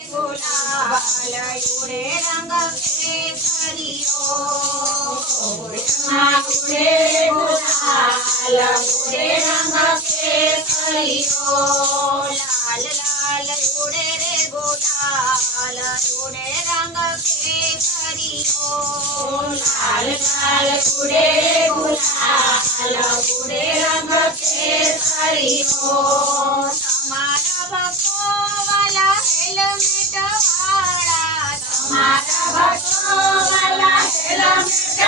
ગુલાલ ઉડે રંગ કેસરીઓ ગોકુળમાં ઉડે ગુલાલ ઉડે રંગ કેસરીઓ લાલ લાલ ઉડે રે ગુલાલ ઉડે રંગ કેસરીઓ લાલ લાલ ઉડે ગુલાલ ઉડે રંગ કેસરીઓ તમારા ભક્તો વાલા હેલ્મેટ વાળા તમારા ભક્તો વાલા હેલ્મેટ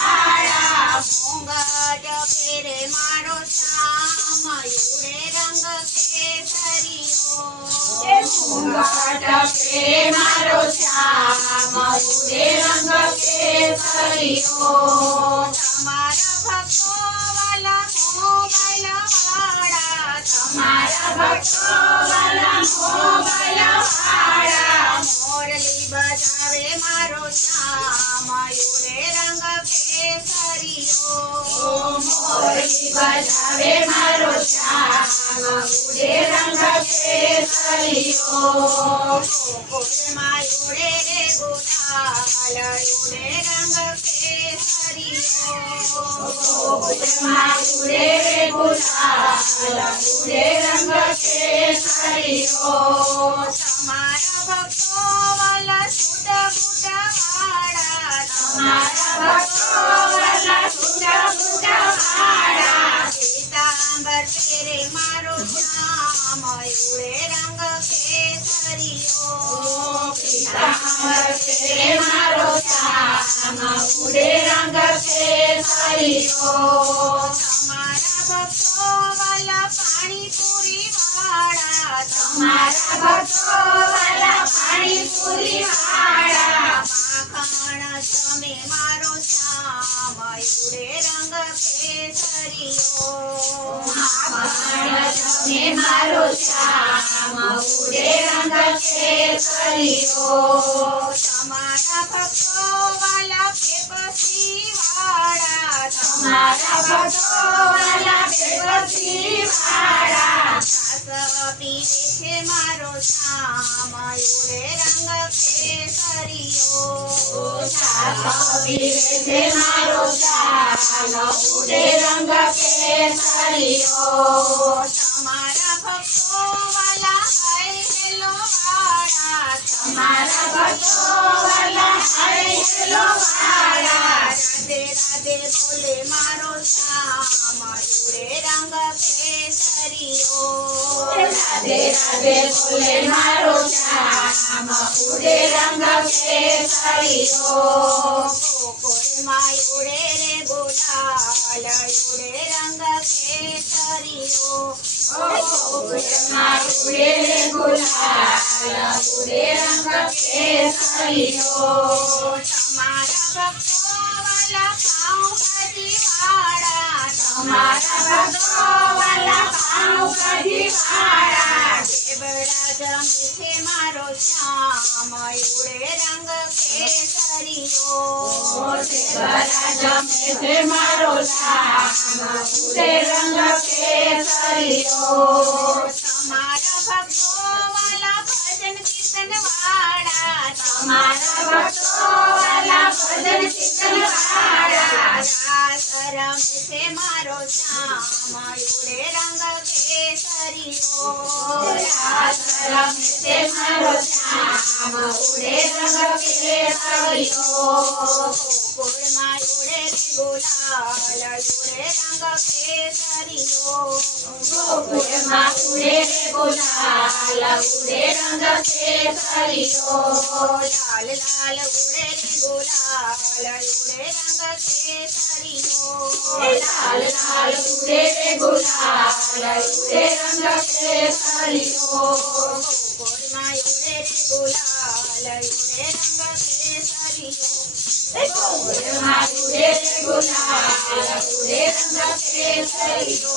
વાળા ઘૂંઘટ ફેરે મારો શ્યામ ઉડે રંગ કેસરીઓ ઘૂંઘટ ફેરે મારો શ્યામ ઉડે રંગ કેસરીઓ તમારા ભક્તો વાલા મોબાઈલ વાળા તમારા ભક્તો વાલા મોબાઈલ વાળા મોરલી બજાવે મારો શ્યામ ઉડે રંગ કેસરીઓ મોરલી બજાવે મારો શ્યામ ઉડે રંગ કેસરીઓ ગોકુળમાં ઉડે રે ગુલાલ ઉડે રંગ કેસરીઓ ગોકુળમાં ઉડે રે ગુલાલ ઉડે રંગ કેસરીઓ તમારા ભક્તો વાલા સુટ બુટ વાળા તમારા ભક્તો વાલા સુટ બુટ વાળા પીતાંબર ફેરે મારો શ્યામ ઉડે રંગ કેસરીઓ પીતાંબર ફેરે મારો શ્યામ ઉડે રંગ કેસરીઓ તમારા ભક્તો વાલા પાણીપુરી વાળા તમારા ભક્તો વાલા પાણીપુરી વાળા માખણ તમે મારો શ્યામ ઉડે રંગ કેસરીઓ માખણ તમે મારો શ્યામ ઉડે રંગ કેસરીઓ તમારા ભક્તો વાલા પેપસી વાળા તમારા ભક્તો વાલા પેપસી વાળા છાસ પીવે છે મારો શ્યામ ઉડે રંગ કેસરીઓ છાસ પીવે છે મારો શ્યામ ઉડે રંગ કેસરીઓ તમારા ભક્તો વાલા હાય હેલો વાળા તમારા ભક્તો વાલા હાય હેલો વાળા રાધે રાધે બોલે મારો શ્યામ ઉડે રંગ કેસરીઓ રાધે રાધે બોલે મારો શ્યામ ઉડે રંગ કેસરીઓ ગોકુળમાં ઉડે રે ગુલાલ ઉડે રંગ કેસરીઓ ગોકુળમાં ઉડે રે ગુલાલ ઉડે રંગ કેસરીઓ તમારા ભક્તો વાલા પાઉંભાજી વાળા તમારા ભક્તો વાલા પાઉંભાજી વાળા ઢેબરા જમે છે મારો શ્યામ ઉડે રંગ કેસરીઓ ઢેબરા જમે છે મારો શ્યામ ઉડે રંગ કેસરીઓ તમારા ભક્તો વાલા ભજન કીર્તન વાળા તમારા ભક્તો વાલા ભજન કીર્તન વાળા રાસ રમે છે મારો શ્યામ ઉડે રંગ કેસરીઓ રાસ રમે છે મારો શ્યામ ઉડે રંગ કેસરીઓ ગોકુળમાં ઉડે રે ગુલાલ ઉડે રંગ કેસરીઓ ગોકુળમાં ઉડે રે ગુલાલ ઉડે રંગ કેસરીઓ લાલ લાલ ઉડે રે ગુલાલ ઉડે રંગ કેસરીઓ લાલ લાલ ઉડે રે ગુલાલ ઉડે રંગ કેસરીઓ ગોકુળમાં ઉડે રે ગુલાલ ઉડે રંગ કેસરીઓ ગોકુળમાં ઉડે રે ગુલાલ ઉડે રંગ કેસરીઓ